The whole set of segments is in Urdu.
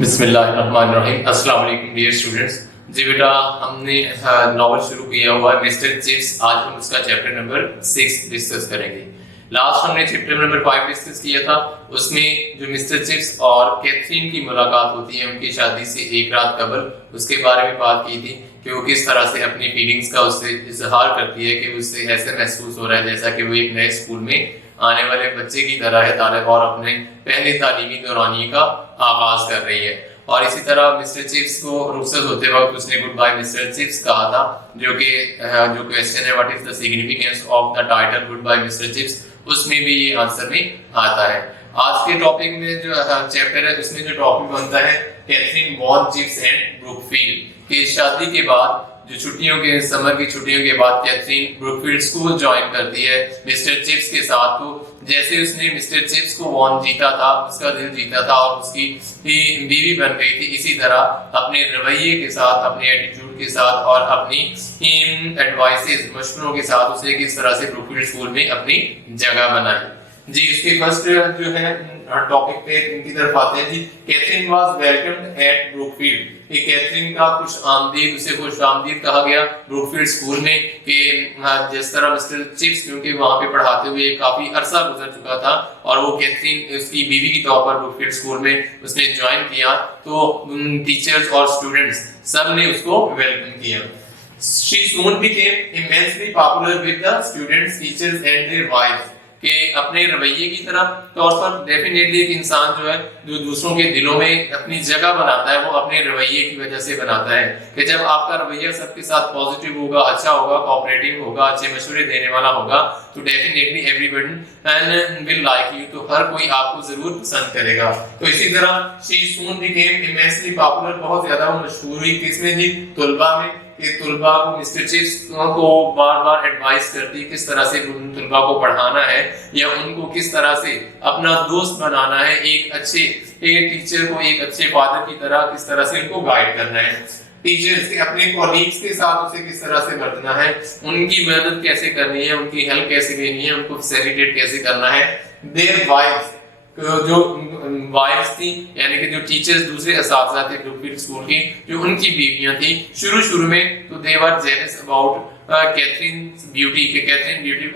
بسم اللہ الرحمن الرحیم۔ السلام علیکم ڈیئر اسٹوڈنٹس۔ جی بیٹا، ہم نے ناول شروع کیا ہوا ہے مسٹر چپس۔ آج ہم اس کا چیپٹر نمبر 6 ڈسکس کریں گے۔ لاسٹ ہم نے چیپٹر نمبر 5 ڈسکس کیا تھا، اس میں جو مسٹر چپس اور کیتھرین کی ملاقات ہوتی ہے ان کی شادی سے ایک رات قبل، اس کے بارے میں بات کی تھی کہ وہ کس طرح سے اپنی فیلنگز کا اس سے اظہار کرتی ہے کہ اس سے ایسے محسوس ہو رہا ہے جیسا کہ وہ ایک نئے اسکول میں آنے والے بچے کی طرح ہے طالب اور اپنے پہلے تعلیمی دورانیے کا آغاز کر رہی ہے۔ اور اسی طرح مسٹر چپس کو رخصت ہوتے وقت اس نے گڈ بائی مسٹر چپس کہا تھا، جو کویسچن ہے what is the significance of the title goodbye Mr Chips, اس میں بھی یہ آنسر میں آتا ہے۔ آج کے ٹاپک میں جو چیپٹر ہے اس میں جو ٹاپک بنتا ہے کیتھرین وان چپس اینڈ بروکفیلڈ، کہ شادی کے بعد جو چھٹیوں کے سمر کی چھٹیوں کے بعد کیتھرین بروکفیلڈ اسکول جوائن کرتی ہے مسٹر چپس کے ساتھ۔ تو جیسے اس نے مسٹر چپس کو وان جیتا تھا، اس کا دل جیتا تھا اور اس کی بیوی بن گئی تھی، اسی طرح اپنے رویے کے ساتھ، اپنے ایٹیٹیوڈ کے ساتھ اور اپنی ایڈوائسز مشوروں کے ساتھ اسے کس طرح سے بروکفیلڈ اسکول میں اپنی جگہ بنائی۔ جی اس کے فرسٹ جو ہے ٹاپک پہ ان کی طرف آتے ہیں۔ جی کیتھرین واز ویلکمڈ ایٹ بروکفیلڈ، کہ کیتھرین کا خوش آمدید، اسے خوش آمدید کہا گیا بروکفیلڈ اسکول میں، کہ جس طرح مسٹر چپس کیونکہ وہاں پہ پڑھاتے ہوئے کافی عرصہ گزر چکا تھا اور وہ کیتھرین اس کی بیوی کے طور پر بروکفیلڈ اسکول میں اس نے جوائن کیا، تو ٹیچرز اور اسٹوڈنٹس سب نے اس کو ویلکم کیا۔ She soon became immensely popular with the students, teachers and their wives، کہ اپنے رویے کی طرح طور پر ڈیفینیٹلی ایک انسان جو ہے جو دوسروں کے دلوں میں اپنی جگہ بناتا ہے وہ اپنے رویے کی وجہ سے بناتا ہے، کہ جب آپ کا رویہ سب کے ساتھ پازیٹیو ہوگا، اچھا ہوگا، کوآپریٹو ہوگا، اچھے مشورے دینے والا ہوگا، تو definitely every one will like you, تو ہر کوئی آپ کو ضرور پسند کرے گا۔ تو اسی طرح she soon became immensely popular، بہت زیادہ وہ مشہور ہوئی کس میں جی؟ طلباء میں، کہ طلباء کو مسٹر چپس کو بار بار ایڈوائز کرتی کس طرح سے طلباء کو پڑھانا ہے یا ان کو کس طرح سے اپنا دوست بنانا ہے، ایک اچھے ٹیچر کو ایک اچھے فادر کی طرح کس طرح سے ان کو گائیڈ کرنا ہے۔ ٹیچرز کے اپنے کولیگز کے ساتھ اسے کس طرح سے برتنا ہے، ان کی مدد کیسے کرنی ہے، ان کی ہیلپ کیسے لینی ہے، ان کو فیسیلیٹیٹ کیسے کرنا ہے۔ دیئر وائفز، جو وائفز تھی یعنی کہ جو ٹیچرز دوسرے اساتذہ تھے بروکفیلڈ اسکول کی، جو ان کی بیویاں تھیں شروع میں، تو they were jealous about کیتھرین's beauty، کہ کیتھرین بیوٹی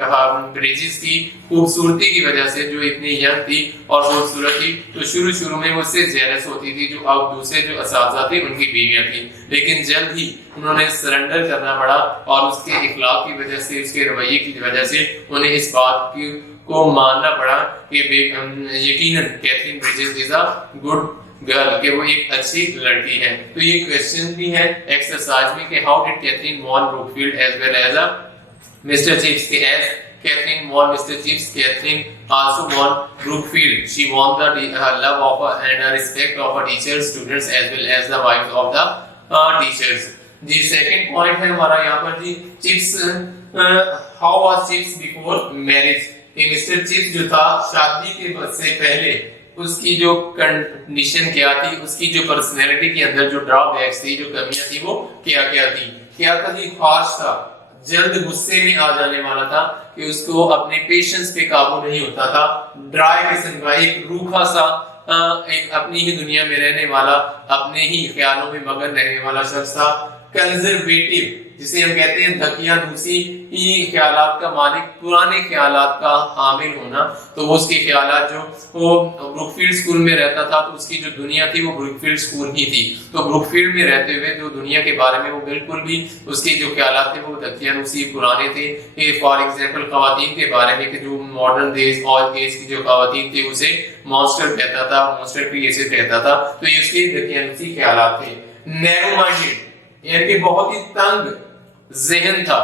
بریجز کی خوبصورتی کی وجہ سے جو اتنی ینگ تھی اور خوبصورت تھی، تو شروع میں وہ اس سے جیلس ہوتی تھی جو اب دوسرے جو اساتذہ تھے ان کی بیویاں تھیں، لیکن جلد ہی انہوں نے سرنڈر کرنا پڑا اور اس کے اخلاق کی وجہ سے، اس کے رویے کی وجہ سے انہیں اس بات کو ماننا پڑا کہ یقیناً Catherine Bridges is a good girl, کہ وہ ایک اچھی لڑکی ہے۔ تو یہ کویسچن بھی ہے ایکسرسائز میں کہ how did Catherine won Brookfield as well as Mr Chips, کہ as Catherine won Mr. Chips, Catherine also won Brookfield. She won the love of and respect of her teachers, students as well as the wives of the teachers. جی سیکنڈ پوائنٹ ہے ہمارا یہاں پر جی Chips, how was Chips before marriage، کہ مسٹر چپس جو تھا شادی کے سے پہلے اس کی جو کنڈیشن کیا تھی، اس کی جو پرسنالٹی کے اندر جو ڈرا بیکس تھی، جو کمیاں تھی، وہ کیا تھی جی؟ خاص تھا، جلد غصے میں آ جانے والا تھا، کہ اس کو اپنے پیشنس پہ قابو نہیں ہوتا تھا، ڈرائی قسم کا، ایک روکھا سا، ایک اپنی ہی دنیا میں رہنے والا، اپنے ہی خیالوں میں مگن رہنے والا شخص تھا۔ کنزرویٹو، جسے ہم کہتے ہیں دقیانوسی خیالات کا مالک، پرانے خیالات کا حامل ہونا، تو وہ اس کے خیالات جو وہ بروکفیلڈ اسکول میں رہتا تھا تو اس کی جو دنیا تھی وہ بروکفیلڈ اسکول ہی تھی، تو بروکفیلڈ میں رہتے ہوئے جو دنیا کے بارے میں وہ بالکل بھی اس کے جو خیالات تھے وہ دقیانوسی پرانے تھے، کہ فار ایگزامپل خواتین کے بارے میں کہ جو ماڈرن دیز اور دیز کی جو خواتین تھی اسے مانسٹر کہتا تھا، مانسٹر کریشن کہتا تھا، تو یہ اس کے دقیانوسی خیالات تھے۔ نیرو مائنڈڈ، یعنی کہ بہت ہی تنگ ذہن تھا۔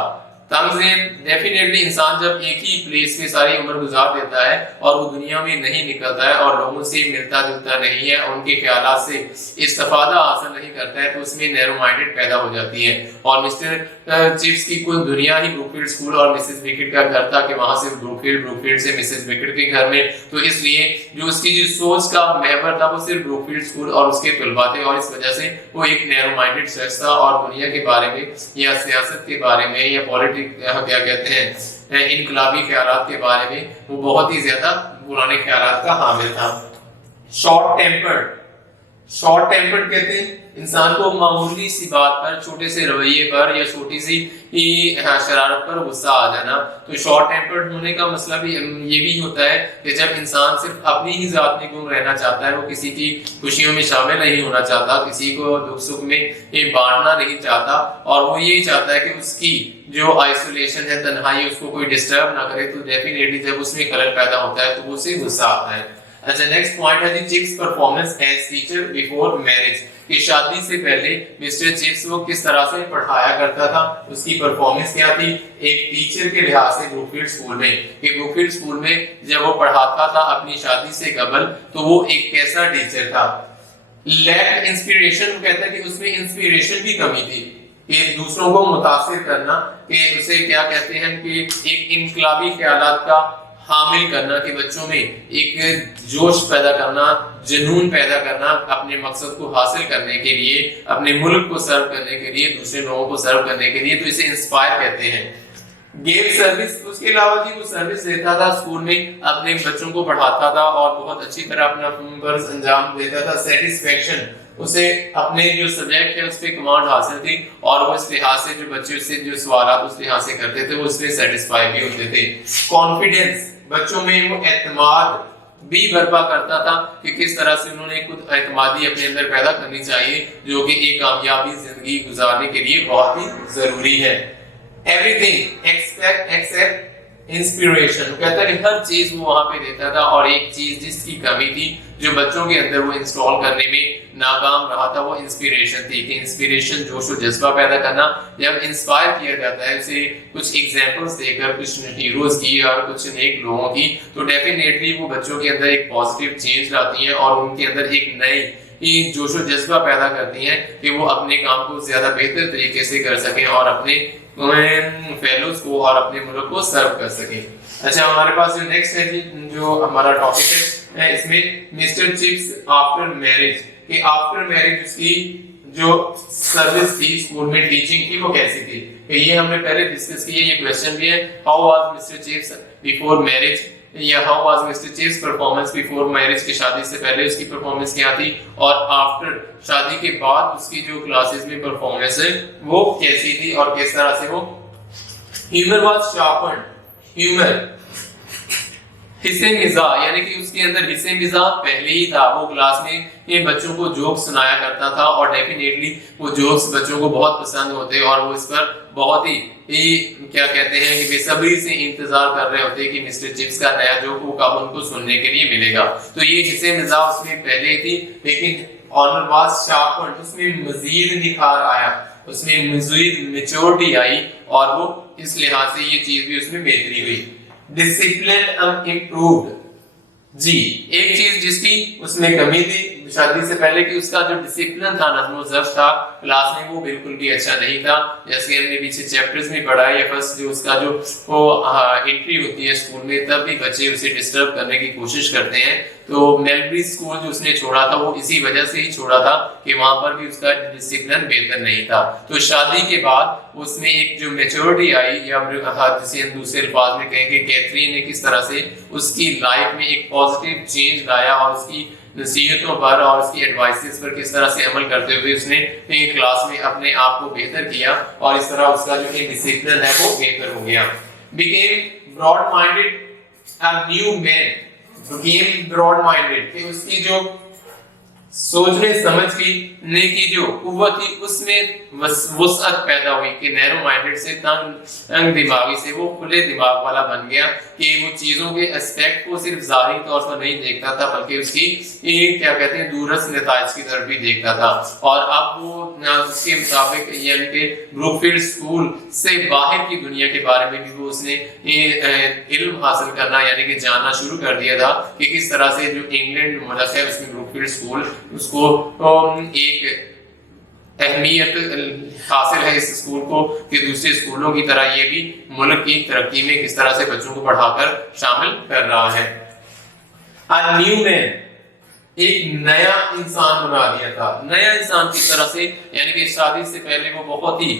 تنگ ذہن ڈیفینیٹلی انسان جب ایک ہی پلیس میں ساری عمر گزار دیتا ہے اور وہ دنیا میں نہیں نکلتا ہے اور لوگوں سے ملتا جلتا نہیں ہے، ان کے خیالات سے استفادہ حاصل نہیں کرتا ہے، تو اس میں نیرو مائنڈڈ پیدا ہو جاتی ہے۔ اور مسٹر چپس کی کل دنیا ہی بروکفیلڈ اسکول اور مسز بیکٹ کا گھر تھا، کہ وہاں سے بروکفیلڈ سے مسز بیکٹ کے گھر میں، تو اس لیے جو اس کی جو سوچ کا محور تھا وہ صرف بروکفیلڈ اسکول اور اس کے طلباء تھے، اور اس وجہ سے وہ ایک نیرو مائنڈڈ شخص تھا اور دنیا کے بارے میں یا سیاست کے بارے میں یا کیا کہتے ہیں انقلابی خیالات کے بارے میں وہ بہت ہی زیادہ پرانے خیالات کا حامل تھا۔ شارٹ ٹیمپرڈ، شارٹ ٹیمپرڈ کہتے ہیں انسان کو معمولی سی بات پر، چھوٹے سے رویے پر یا چھوٹی سی شرارت پر غصہ آ جانا. تو شارٹ ٹیمپرڈ ہونے کا مسئلہ بھی یہ بھی ہوتا ہے کہ جب انسان صرف اپنی ہی ذات میں گم رہنا چاہتا ہے، وہ کسی کی خوشیوں میں شامل نہیں ہونا چاہتا، کسی کو دکھ سکھ میں بانٹنا نہیں چاہتا، اور وہ یہی چاہتا ہے کہ اس کی جو آئسولیشن ہے، تنہائی، اس کو کوئی ڈسٹرب نہ کرے. تو ڈیفینیٹلی جب اس میں خلل پیدا ہوتا ہے تو اسے غصہ آتا ہے. اچھا نیکسٹ پوائنٹ ہے جی Chips performance as teacher before marriage. کہ شادی سے پہلے مسٹر چپس وہ کس طرح سے پڑھایا کرتا تھا، اس کی پرفارمنس کیا تھی ایک ٹیچر کے لحاظ سے بروکفیلڈ اسکول میں. کہ بروکفیلڈ اسکول میں جب وہ پڑھاتا تھا اپنی شادی سے قبل تو وہ ایک کیسا ٹیچر تھا. لیک انسپیریشن، کہتا ہے کہ اس میں انسپیریشن کی کمی تھی، کہ دوسروں کو متاثر کرنا، کہ اسے کیا کہتے ہیں کہ ایک انقلابی خیالات کا حامل کرنا، کہ بچوں میں ایک جوش پیدا کرنا، جنون پیدا کرنا اپنے مقصد کو حاصل کرنے کے لیے، اپنے ملک کو سرو کرنے کے لیے، دوسرے لوگوں کو سرو کرنے کے لیے. تو اسے انسپائر کہتے ہیں. گیو سروس، اس کے علاوہ بھی وہ سروس دیتا تھا اسکول میں، اپنے بچوں کو پڑھاتا تھا اور بہت اچھی طرح اپنا فرض انجام دیتا تھا. سیٹسفیکشن، اسے اپنے جو سبجیکٹ ہے اس پہ کمانڈ حاصل تھی، اور وہ اس لحاظ سے جو بچے اس سے جو سوالات اس لحاظ سے کرتے تھے وہ اس پہ سیٹسفائی بھی ہوتے تھے. کانفیڈنس، بچوں میں وہ اعتماد بھی برپا کرتا تھا کہ کس طرح سے انہوں نے خود اعتمادی اپنے اندر پیدا کرنی چاہیے، جو کہ ایک کامیابی زندگی گزارنے کے لیے بہت ہی ضروری ہے. everything except inspiration، کہتا ہے کہ ہر چیز وہ وہاں پہ دیتا تھا، اور ایک چیز جس کی کمی تھی جو بچوں کے اندر وہ انسٹال کرنے میں ناکام رہا تھا، وہ انسپیریشن تھی. کہ انسپیریشن جوش و جذبہ پیدا کرنا، جب انسپائر کیا جاتا ہے اسے کچھ ایگزامپلس دے کر، کچھ ہیروز کی اور کچھ نیک لوگوں کی، تو ڈیفینیٹلی وہ بچوں کے اندر ایک پازیٹیو چینج لاتی ہیں اور ان کے اندر ایک نئی جوش و جذبہ پیدا کرتی ہیں کہ وہ اپنے کام کو زیادہ بہتر طریقے سے کر سکیں اور اپنے فیلوز کو اور اپنے ملک کو سرو کر سکیں. اچھا ہمارے پاس جو نیکسٹ ہے جو ہمارا ٹاپک ہے اس میں مسٹر چپس آفٹر میرج، کہ آفٹر میرج اس کی جو سروس تھی اسکول میں، ٹیچنگ کی، وہ کیسی تھی. کہ یہ ہم نے پہلے ڈسکس کیا، یہ کویسچن بھی ہے، how was Mr Chips before marriage, یا how was Mr Chips performance before marriage, کی شادی سے پہلے اس کی پرفارمنس کیا تھی، اور آفٹر شادی کے بعد اس کی جو کلاسز میں پرفارمنس ہے وہ کیسی تھی اور کس طرح سے وہ. ہیومر واز شارپنڈ، ہیومر حصے مزاح، یعنی کہ اس کے اندر حصے مزاح پہلے ہی تھا. وہ کلاس میں بچوں کو جوک سنایا کرتا تھا، اور ڈیفینیٹلی وہ جوکس بچوں کو بہت پسند ہوتے، اور وہ اس پر بہت ہی کیا کہتے ہیں کہ بے صبری سے انتظار کر رہے ہوتے کہ مسٹر چپس کا نیا جوک وہ کب ان کو سننے کے لیے ملے گا. تو یہ حصے مزاح اس میں پہلے ہی تھی، لیکن آنر واز شارپنڈ، اس میں مزید نکھار آیا، اس میں مزید میچورٹی آئی، اور وہ اس لحاظ سے یہ چیز بھی اس میں بہتری ہوئی. ڈسپلن امپرووڈ، جی ایک چیز جس کی اس میں کمی تھی شادی سے پہلے کہ اس کا جو ڈسپلن تھا، نظم و ضبط تھا کلاس میں، وہ بالکل بھی اچھا نہیں تھا. جیسے ہم نے پیچھے چیپٹرز میں پڑھا ہے، یا فرسٹ جو اس کا جو انٹری ہوتی ہے اسکول میں، تب بھی بچے اسے ڈسٹرب کرنے کی کوشش کرتے ہیں. تو میلبری اسکول جو اس نے چھوڑا تھا وہ اسی وجہ سے ہی چھوڑا تھا کہ وہاں پر بھی اس کا ڈسپلن بہتر نہیں تھا. تو شادی کے بعد اس میں ایک جو میچورٹی آئی، یا جسے ہم دوسرے الفاظ میں کہیں کہ کیتھرین نے کس طرح سے اس کی لائف میں ایک پازیٹیو چینج لایا، اور اس کی نصیحتوں پر اور اس کی ایڈوائسز پر کس طرح سے عمل کرتے ہوئے اس نے کلاس میں اپنے آپ کو بہتر کیا، اور اس طرح اس کا جو ڈسپلن ہے وہ بہتر ہو گیا. became broad minded a new man became broad minded کہ اس کی جو سوچنے سمجھنے کی جو قوت تھی اس میں وسعت پیدا ہوئی، کہ نیرو مائنڈڈ سے تنگ دماغی سے وہ کھلے دماغ والا بن گیا، کہ وہ چیزوں کے اسپیکٹ کو صرف ظاہری طور پر نہیں دیکھتا تھا بلکہ اس کی کیا کہتے ہیں دورس نتائج کی طرف بھی دیکھتا تھا. اور اب وہ اس کے مطابق یعنی کہ بروکفیلڈ اسکول سے باہر کی دنیا کے بارے میں بھی وہ اس نے علم حاصل کرنا یعنی کہ جاننا شروع کر دیا تھا، کہ کس طرح سے جو انگلینڈ ملک ہے اس میں بروکفیلڈ اسکول اس کو ایک اہمیت حاصل ہے اس اسکول کو، کہ دوسرے اسکولوں کی طرح یہ بھی ملک کی ترقی میں کس طرح سے بچوں کو پڑھا کر شامل کر رہا ہے. A new man، ایک نیا انسان بنا دیا تھا. نیا انسان کس طرح سے، یعنی کہ شادی سے پہلے وہ بہت ہی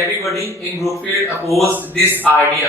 everybody in Brookfield opposed this idea,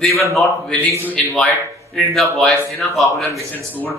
they were not willing to invite the boys in a popular mission school,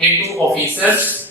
into officers,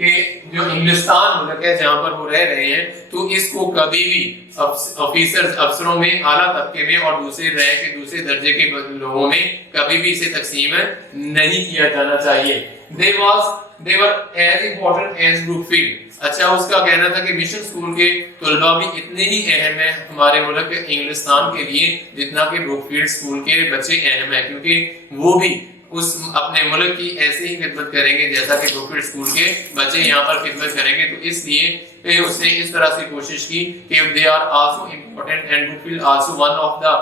کہ جو انگلستان ملک ہے جہاں پر وہ رہ رہے ہیں تو اس کو کبھی بھی افسروں میں، اعلیٰ طبقے میں اور دوسرے رینک کے دوسرے درجے کے لوگوں میں کبھی بھی اسے تقسیم نہیں کیا جانا چاہیے. they were as important as Brookfield. اچھا اس کا کہنا تھا کہ مشن اسکول کے طلباء بھی اتنے ہی اہم ہیں ہمارے ملک انگلستان کے لیے جتنا کہ بروکفیلڈ اسکول کے بچے اہم ہیں، کیونکہ وہ بھی اس اپنے ملک کی ایسے ہی خدمت کریں گے جیسا کہ بروکفیلڈ اسکول کے بچے یہاں پر خدمت کریں گے. تو اس لیے اس نے اس طرح سے کوشش کی کہ they are also important and Brookfield also one of the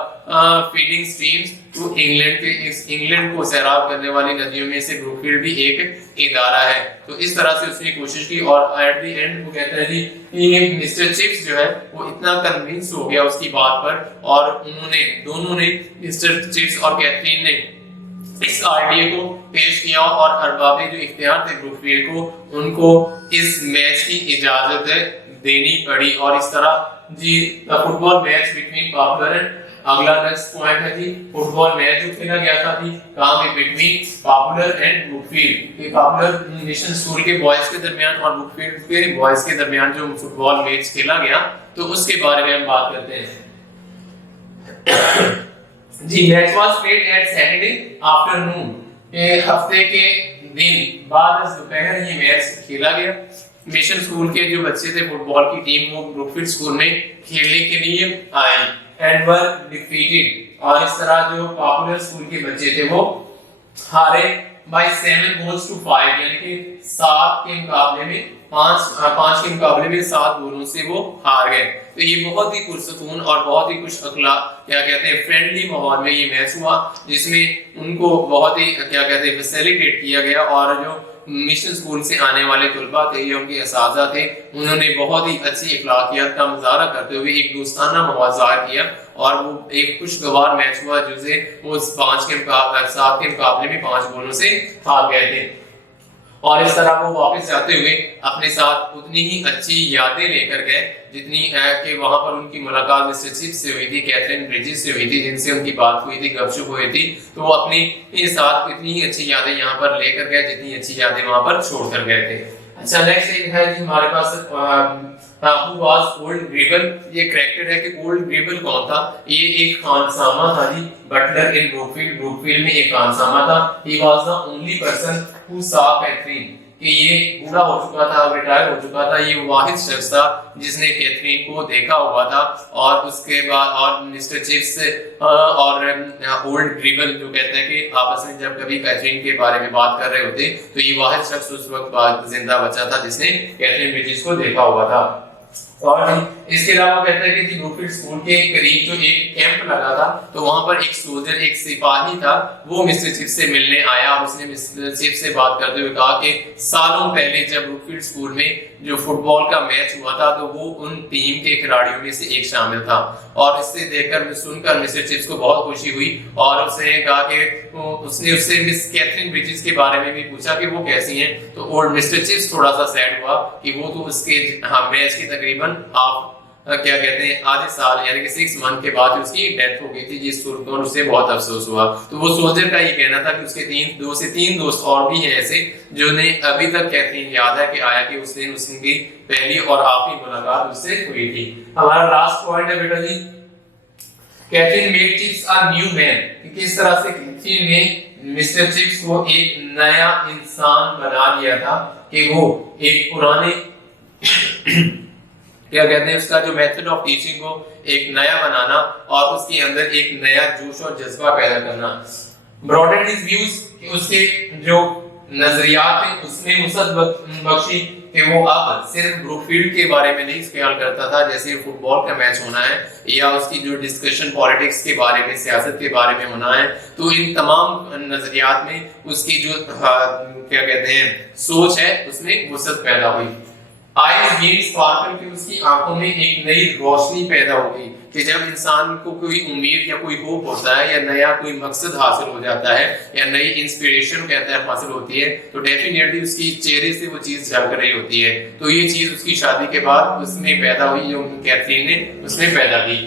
feeding streams to England کے انگلینڈ کو سیراب کرنے والی ندیوں میں سے بروکفیلڈ بھی ایک ادارہ ہے. تو اس طرح سے اس نے کوشش کی اور ایٹ دی اینڈ وہ کہتا ہے جی یہ مسٹر چپس جو ہے وہ اتنا کنونس ہو گیا اس کی بات پر اور انہوں نے دونوں نے مسٹر چپس اور کیتھرین نے اس آئیڈیا کو پیش کیا اور ارباب جو اختیار تھے بروکفیلڈ کو ان کو اس میچ کی اجازت دینی پڑی. اور اس طرح جی فٹ بال میچ بٹوین پاپولر اگلا نیکسٹ پوائنٹ ہے جی فٹ بال میچ جو کھیلا گیا تھا جی کہاں پہ بٹوین پاپولر اینڈ بروکفیلڈ کہ پاپولر مشن اسکول کے بوائز کے درمیان اور بروکفیلڈ کے بوائز کے درمیان جو فٹ بال میچ کھیلا گیا تو اس کے بارے میں ہم بات کرتے ہیں. جی match was played at Saturday afternoon ہفتے کے دن بعد از دوپہر یہ میچ کھیلا گیا. مشن اسکول کے جو بچے تھے فٹ بال کی ٹیم وہ بروکفیلڈ اسکول میں کھیلنے کے لیے آئے اینڈ ور ڈیفیٹڈ اور اس طرح جو پاپولر اسکول کے بچے تھے وہ ہارے بائی 7 goals to 5 یعنی کہ 7 کے مقابلے میں 5 کے مقابلے میں 7 گولوں سے وہ ہار گئے. تو یہ بہت ہی پرسکون اور بہت ہی خوش اخلاق کیا کہتے ہیں فرینڈلی ماحول میں یہ میچ ہوا جس میں ان کو بہت ہی کیا کہتے ہیں فیسیلیٹیٹ کیا گیا اور جو مشن اسکول سے آنے والے طلباء تھے یا ان کے اساتذہ تھے انہوں نے بہت ہی اچھی اخلاقیات کا مظاہرہ کرتے ہوئے ایک دوستانہ ماحول ظاہر کیا اور وہ ایک خوشگوار میچ ہوا جسے وہ 7 کے مقابلے میں 5 گولوں سے ہار گئے تھے. اور اس طرح وہ واپس جاتے ہوئے اپنے ساتھ اتنی ہی اچھی یادیں لے کر گئے جتنی ہے کہ وہاں پر ان کی ملاقات مسٹر چپس سے ہوئی تھی، کیتھرین بریجز سے ہوئی تھی جن سے ان کی بات ہوئی تھی، گپ شپ ہوئی تھی. تو وہ اپنی ساتھ اتنی ہی اچھی یادیں یہاں پر لے کر گئے جتنی اچھی یادیں وہاں پر چھوڑ کر گئے تھے. اچھا نیکسٹ ایک ہے جی ہمارے پاس who was old Grable. یہ کریکٹر ہے کہ اولڈ گریبل کون تھا. یہ ایک خانسامہ تھا جی بٹلر ان بروکفیلڈ میں ایک خانسامہ تھا. he was the only person who saw Catherine کہ یہ بوڑھا ہو چکا تھا، ریٹائر ہو چکا تھا. یہ واحد شخص تھا جس نے کیتھرین کو دیکھا ہوا تھا اور اس کے بعد اور مسٹر چپس اور اولڈ گریبل جو کہتے ہیں کہ آپس میں جب کبھی کیتھرین کے بارے میں بات کر رہے ہوتے تو یہ واحد شخص اس وقت زندہ بچا تھا جس نے کیتھرین بریجز کو دیکھا ہوا تھا. اور اس کے علاوہ کہتا ہے کہ بروکفیلڈ اسکول کے قریب جو ایک کیمپ لگا تھا تو وہاں پر ایک سولجر ایک سپاہی تھا وہ مسٹر چپس سے ملنے آیا اور اس نے مسٹر چپس سے بات کرتے ہوئے کہا کہ سالوں پہلے جب بروکفیلڈ اسکول میں جو فٹ بال کا میچ ہوا تھا تو وہ ان ٹیم کے کھلاڑیوں میں سے ایک شامل تھا. اور اس سے دیکھ کر سن کر مسٹر چپس کو بہت خوشی ہوئی اور اس نے کہا کہ اس نے اس سے مس کیتھرین بریجز کے بارے میں بھی پوچھا کہ وہ کیسی ہیں. تو اولڈ مسٹر چپس تھوڑا سا سیڈ ہوا کہ وہ تو اس کے میچ کی تقریباً آپ کیا کہتے ہیں آدھے سال یعنی کہ 6 month کے بعد اس کی ڈیتھ ہو گئی تھی جس صورت میں اسے بہت افسوس ہوا. تو وہ سولجر کا یہ کہنا تھا کہ اس کے 2 سے 3 دوست اور بھی ہیں ایسے جو نے ابھی تک کیتھرین یاد ہے کہ آیا کہ اس دن اس کی پہلی اور آخری ملاقات اس سے ہوئی تھی. ہمارا لاسٹ پوائنٹ ہے بیٹا جی Catherine made Chips a new man. کس طرح سے کیتھرین نے مسٹر چپس کو ایک نیا انسان بنا دیا تھا کہ وہ ایک پرانے کیا کہتے ہیں اس کا جو میتھڈ آف ٹیچنگ کو ایک نیا بنانا اور اس کے اندر ایک نیا جوش اور جذبہ پیدا کرنا. براڈن ہز ویوز اس کے جو نظریات ہیں اس میں وسعت بخشی کہ وہ اب صرف بروکفیلڈ کے بارے میں نہیں خیال کرتا تھا جیسے فٹ بال کا میچ ہونا ہے یا اس کی جو ڈسکشن پالیٹکس کے بارے میں سیاست کے بارے میں ہونا ہے. تو ان تمام نظریات میں اس کی جو کیا کہتے ہیں سوچ ہے اس میں وسعت پیدا ہوئی. آئیز گیٹ سپارکل کہ اس کی آنکھوں میں ایک نئی روشنی پیدا ہو گئی کہ جب انسان کو کوئی امید یا کوئی ہوپ ہوتا ہے یا نیا کوئی مقصد حاصل ہو جاتا ہے یا نئی انسپیریشن کہتا ہے حاصل ہوتی ہے تو ڈیفینیٹلی اس کی چہرے سے وہ چیز جھلک رہی ہوتی ہے. تو یہ چیز اس کی شادی کے بعد اس میں پیدا ہوئی جو کیتھرین نے اس میں پیدا کی.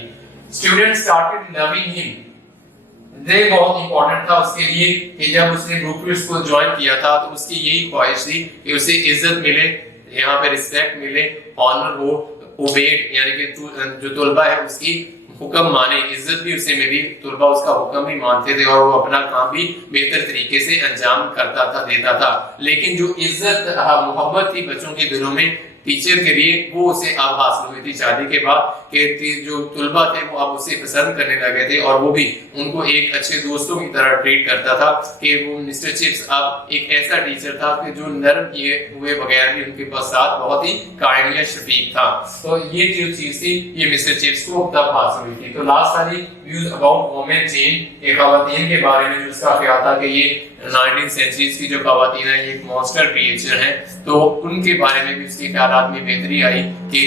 اسٹوڈنٹ سٹارٹڈ لونگ ہم یہ بہت امپورٹنٹ تھا اس کے لیے کہ جب اس نے بروکفیلڈ اسکول جوائن کیا تھا تو اس کی یہی خواہش تھی کہ اسے عزت ملے، یہاں پہ ریسپیکٹ ملے، آنر ہو، اوبیڈ یعنی کہ جو طلبہ ہے اس کی حکم مانے، عزت بھی اسے ملی، طلبہ اس کا حکم بھی مانتے تھے اور وہ اپنا کام بھی بہتر طریقے سے انجام کرتا تھا، دیتا تھا۔ لیکن جو عزت محبت تھی بچوں کے دلوں میں ٹیچر کے لیے، وہ اسے اب حاصل ہوئی تھی شادی کے بعد کہ جو طلبہ تھے وہ اب اسے پسند کرنے لگے تھے اور وہ بھی ان کو ایک اچھے دوستوں کی طرح ٹریٹ کرتا تھا کہ وہ مسٹر چپس اب ایک ایسا ٹیچر تھا کہ جو نرم کیے ہوئے بغیر بھی ان کے پاس ساتھ بہت ہی کائنڈ یا شفیق تھا۔ تو یہ جو چیز تھی یہ مسٹر چپس کو تب حاصل ہوئی تھی۔ تو لاسٹ والی ویوز اباؤٹ وومن چین، یہ خواتین کے بارے میں جو اس کا خیال تھا کہ یہ 19 سینچریز کی جو خواتین ہیں یہ ایک مانسٹر کریچر ہیں، تو ان کے بارے میں بھی اس کے خیالات میں بہتری آئی کہ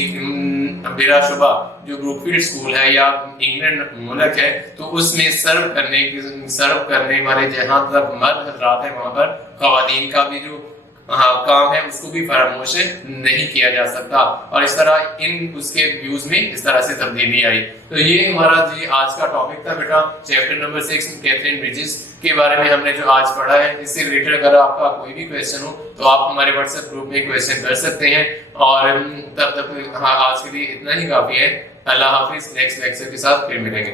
بلا شبہ جو بروکفیلڈ اسکول ہے یا انگلینڈ ملک ہے تو اس میں سرو کرنے والے جہاں تک مرد حضرات ہیں وہاں پر خواتین کا بھی جو کام ہے اس کو بھی فراموش نہیں کیا جا سکتا، اور اس طرح اس کے ویوز میں اس طرح سے تبدیلی آئی۔ تو یہ ہمارا آج کا ٹاپک تھا بیٹا، چیپٹر نمبر 6 کیتھرین بریجز کے بارے میں ہم نے جو آج پڑھا ہے۔ اس سے ریلیٹڈ اگر آپ کا کوئی بھی کویشچن ہو تو آپ ہمارے واٹس ایپ گروپ میں کویشچن کر سکتے ہیں، اور تب تک آج کے لیے اتنا ہی کافی ہے۔ اللہ حافظ، نیکسٹ لیکچر کے ساتھ پھر ملیں گے۔